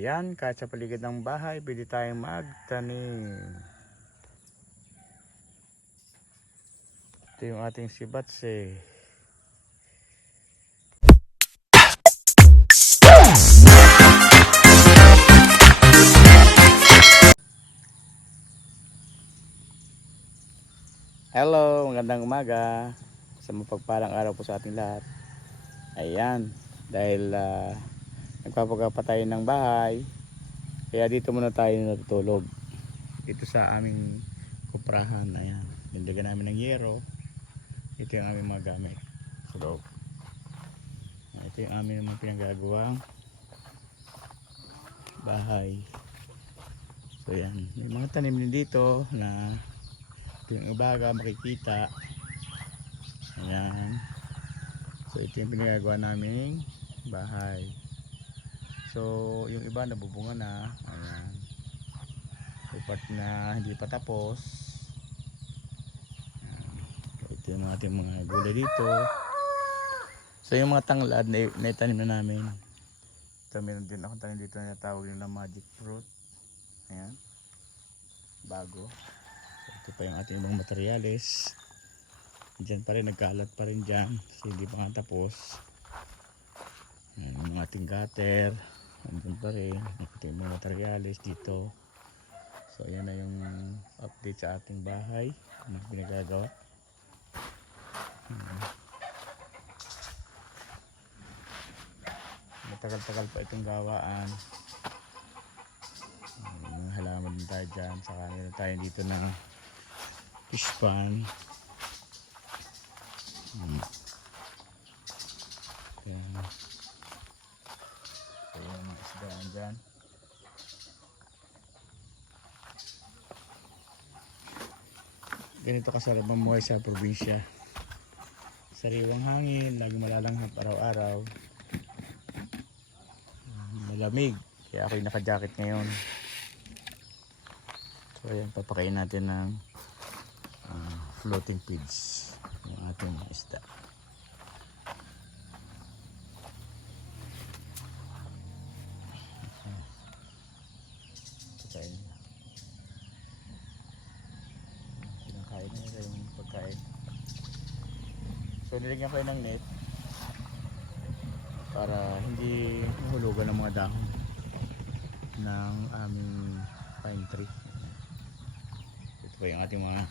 Ayan, kahit sa paligid ng bahay, pwede tayong magtanim. Ito yung ating sibatse. Hello, magandang umaga. Sa mapagpalang araw po sa ating lahat. Ayan, dahil nagpapagawa tayo ng bahay, kaya dito muna tayo natutulog. Dito sa aming kuprahan. Ayan, nilagyan namin ng yero. Ito yung aming mga gamit sa loob. Ito yung aming mga pinagagawang bahay. So yan, may mga tanim din dito na yung ubaga makikita. Ayan. So ito yung pinagagawa naming bahay. So yung iba nabubunga na. Ayan. Yung part na hindi pa tapos. Ayan. So, ito yung ating mga gulay dito. So yung mga tanglad na itanim na namin. Ito meron din akong tanim dito na tawag nila magic fruit. Ayan. Bago. Ito pa yung ating ibang materyales. Diyan pa rin, nagkaalat pa rin dyan kasi hindi pa nga tapos. Yung ating gutter andun pa rin, ating mga materyales dito. So ayan na yung update sa ating bahay na pinagagawa. Matagal-tagal pa itong gawaan. Mga halaman din tayo dyan, saka meron tayo dito na fish pan. Ayan. So yung mga isdaan dyan. Ganito kasarap mamuhay sa probinsya. Sariwang hangin, lagi malalanghap araw-araw. Malamig, kaya ako'y naka-jacket ngayon. So ayan, papakain natin ng floating feeds yung ating mga isda. Kinakain na nila yung pagkain. So nilagyan ko yun ng net para hindi mahulugan ng mga dahon ng aming pine tree. Ito pa yung ating mga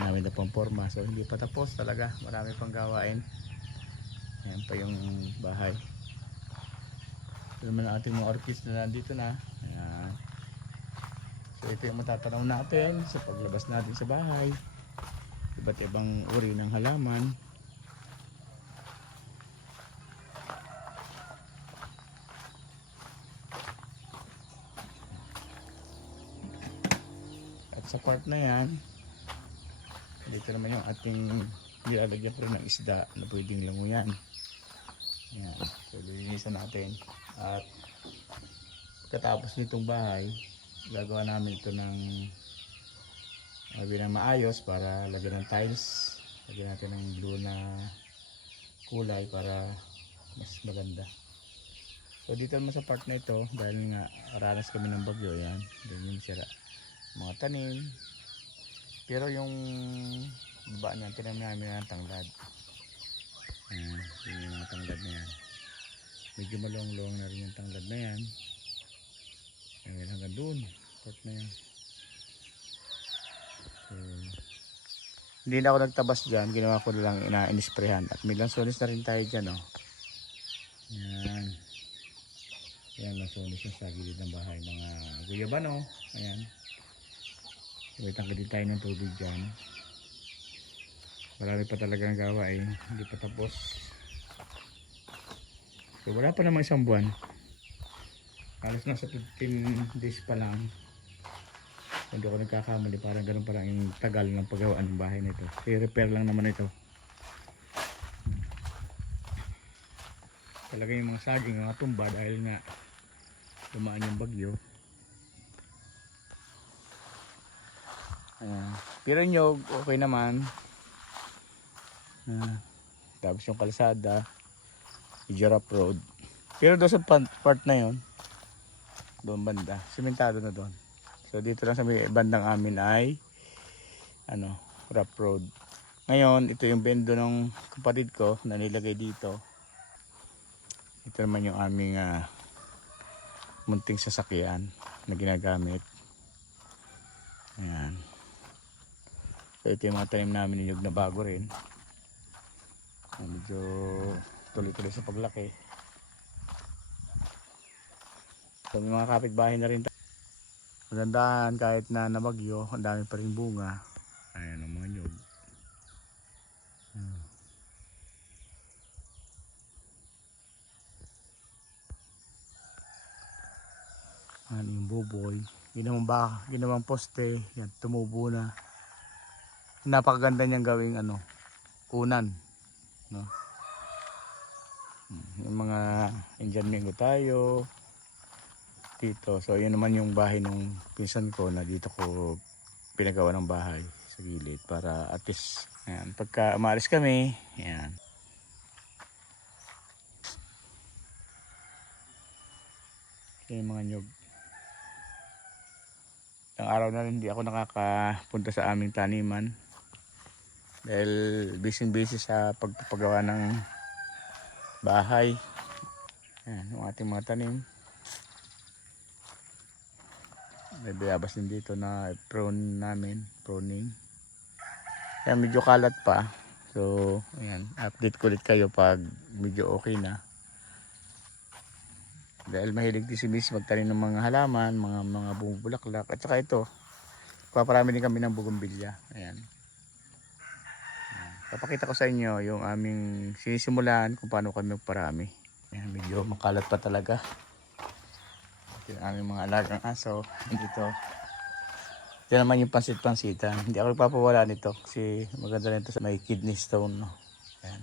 namin na pamporma. So hindi pa tapos talaga, marami pang gawain. Ayan pa yung bahay. Ito naman ang ating mga orchids na nandito na. Ayan. So ito yung matatanaw natin sa paglabas natin sa bahay. Iba't ibang uri ng halaman. At sa part na yan, dito naman yung ating nilalagyan pa rin ng isda na pwedeng languyan. Yan. So lilinisan natin. At pagkatapos nitong bahay, gagawa namin ito ng maayos para lagyan ng tiles. Lagyan natin ng blue na kulay para mas maganda. So dito naman sa part na ito, dahil nga ranas kami ng bagyo, yan, doon yung sira mga tanim. Pero yung baba niyan, tinanim namin ng tanglad. Yung mga tanglad na yan. Medyo malong-long na rin yung tanglad na yan. Ayan, hanggang doon. Part na yan. So, hindi na ako nagtabas dyan. Ginawa ko lang ina-inisprehan. At may lansones na rin tayo dyan. Oh. Ayan. Ayan, lansones na sa gilid ng bahay. Mga guyabano. Ayan. May tanggal din tayo ng tubig dyan. Marami pa talagang gawa eh. Hindi pa tapos. So wala pa namang isang buwan. Halos nasa 15 days pa lang. Hindi ako nagkakamali. Parang ganun parang yung tagal ng paggawa ng bahay nito. I-repair lang naman ito. Talaga yung mga saging, mga tumba dahil nga dumaan yung bagyo. Pero nyog, okay naman. Tapos yung kalsada, Ijarap Road. Pero doon sa part na yon, Doon banda. Sementado na doon. So dito lang sa may bandang amin ay rough road. Ngayon, ito yung bendo ng kapatid ko na nilagay dito. Ito naman yung aming munting sasakyan na ginagamit. Ayan. So ito yung mga tanim namin ni Nyug na bago rin. Medyo tuloy-tuloy sa paglaki. So may mga kapitbahay na rin. Magandaan kahit na nabagyo, ang dami pa rin bunga. Ayan ang mga nyug. Ayan yung buboy. Ginawang poste. Yan, tumubo na. Napakaganda niyang gawing unan. No? Yung mga Indian mango tayo. Dito. So yun naman yung bahay ng pinsan ko na dito ko pinagawa ng bahay sa gilid para at least ayan, pagka umalis kami, ayan. Yung mga nyug. Ang araw na rin hindi ako nakakapunta sa aming taniman dahil busy sa pagpapagawa ng bahay. Ayan, yung ating mga tanim. May bayabas din dito na pruning. Kaya medyo kalat pa. So, ayan, update ko ulit kayo pag medyo okay na. Dahil mahilig din si Miss magtanim ng mga halaman, mga bumubulaklak. At saka ito, paparami din kami ng bougainvillea. Ayan. Papakita ko sa inyo yung aming sinisimulan kung paano kami magparami. Ayan, medyo makalat pa talaga. Ito yung aming mga alagang aso. Dito. Ito naman yung pansit-pansitan. Hindi ako nagpapawala nito kasi maganda nito sa may kidney stone. No? Ayan.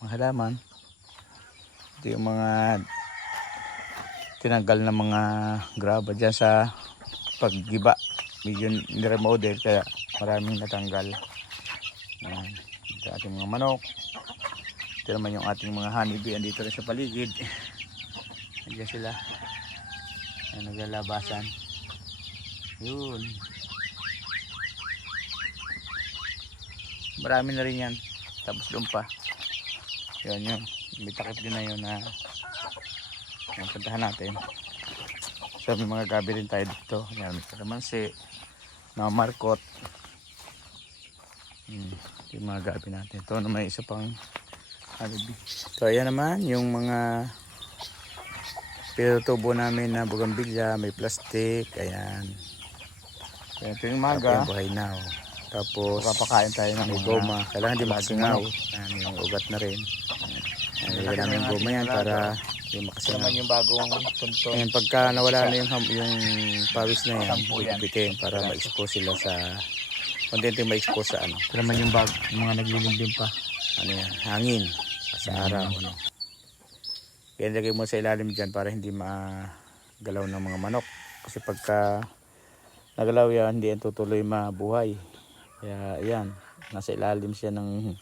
Mga halaman. Ito yung mga tinanggal na mga graba dyan sa paggiba. Medyo niremodel kaya maraming natanggal. Ayan. Ito ating mga manok. Ito naman yung ating mga honeybee. Andito rin sa paligid. Andiyan sila. Ayan, naglalabasan. Yun. Marami na rin yan. Tapos doon pa. Yun yun. May takip din na yun na yung puntahan natin. So may mga gabi rin tayo dito. Yan, may kalamansi, mga markot. Yung mga gabi natin. Ito naman isa pang honeybee. So ayan naman yung mga pinutubo namin na bougainvillea. May plastic. Ayan. So, ito yung maga. Yung buhay na. Oh. Tapos papakain tayo ng goma. Kailangan di makasingaw. Ayan, yung ugat na rin. Ayan, namin yung goma yan para yung makasingaw. Naman yung bagong tunton. Ayan, pagka nawala na yung pawis na yan, bibitin para ma-expose sila sa konting ma-expose sa Ito naman yung mga naglilimbim pa. Yan, hangin sa araw. Kaya lagay mo sa ilalim dyan para hindi magalaw ng mga manok. Kasi pagka nagalaw yan, hindi yan tutuloy mabuhay. Kaya ayan, nasa ilalim siya ng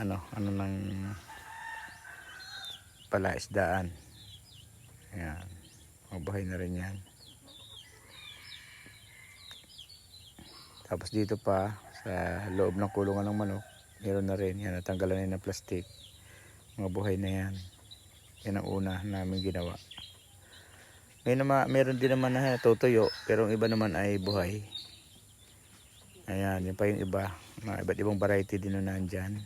ng palaisdaan. Ayan, mabuhay na rin yan. Tapos dito pa sa loob ng kulungan ng manok, meron na rin yan, natanggalan na ng plastic. Mga buhay na yan. Yan ang una namin ginawa. Meron din naman na tutuyo, pero ang iba naman ay buhay. Ayan, yun pa yung iba. Mga iba't ibang variety din na nandyan.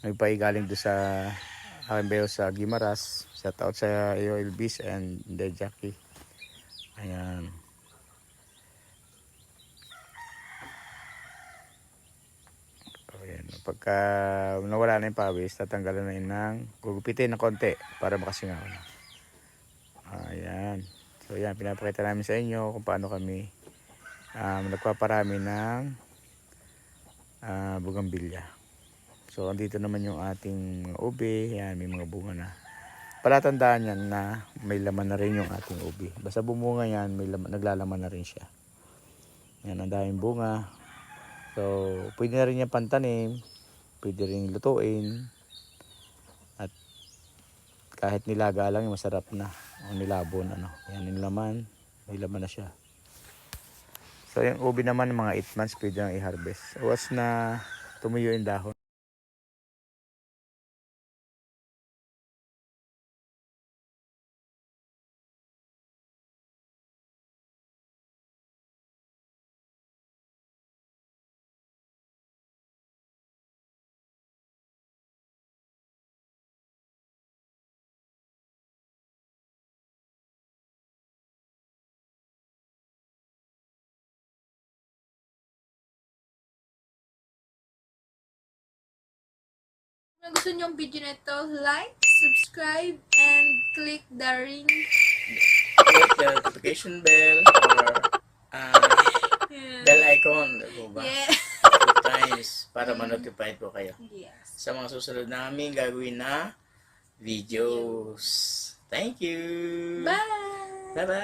May pa galing doon sa Halimbayo sa Gimaras. Shout out sa Elvis and the Jackie. Ayan. Ayan. Pagka nawala na yung pawis, tatanggalan na yun gugupitin ng konti para makasingaw na. Ayan. So yan, pinapakita namin sa inyo kung paano kami nagpaparami ng bougainvillea. So andito naman yung ating mga ube. Yan, may mga bunga na. Palatandaan yan na may laman na rin yung ating ube. Basta bumunga yan, naglalaman na rin siya. Yan, ang daming bunga. So pwede na rin yan pantanim. Pwede rin lutuin. At kahit nilaga lang, masarap na. Ang nilabon, ano. Yan yung laman. May laman na siya. So, yung ubi naman, mga 8 months, pwede nang i-harvest. Once na tumuyo yung dahon. Kung gusto niyo yung video na ito, like, subscribe, and click the ring. Click the notification bell or bell icon. Diba ba? Yeah. 2 times para ma-notify po kayo Yes. sa mga susunod namin gagawin na videos. Thank you! Bye! Bye-bye!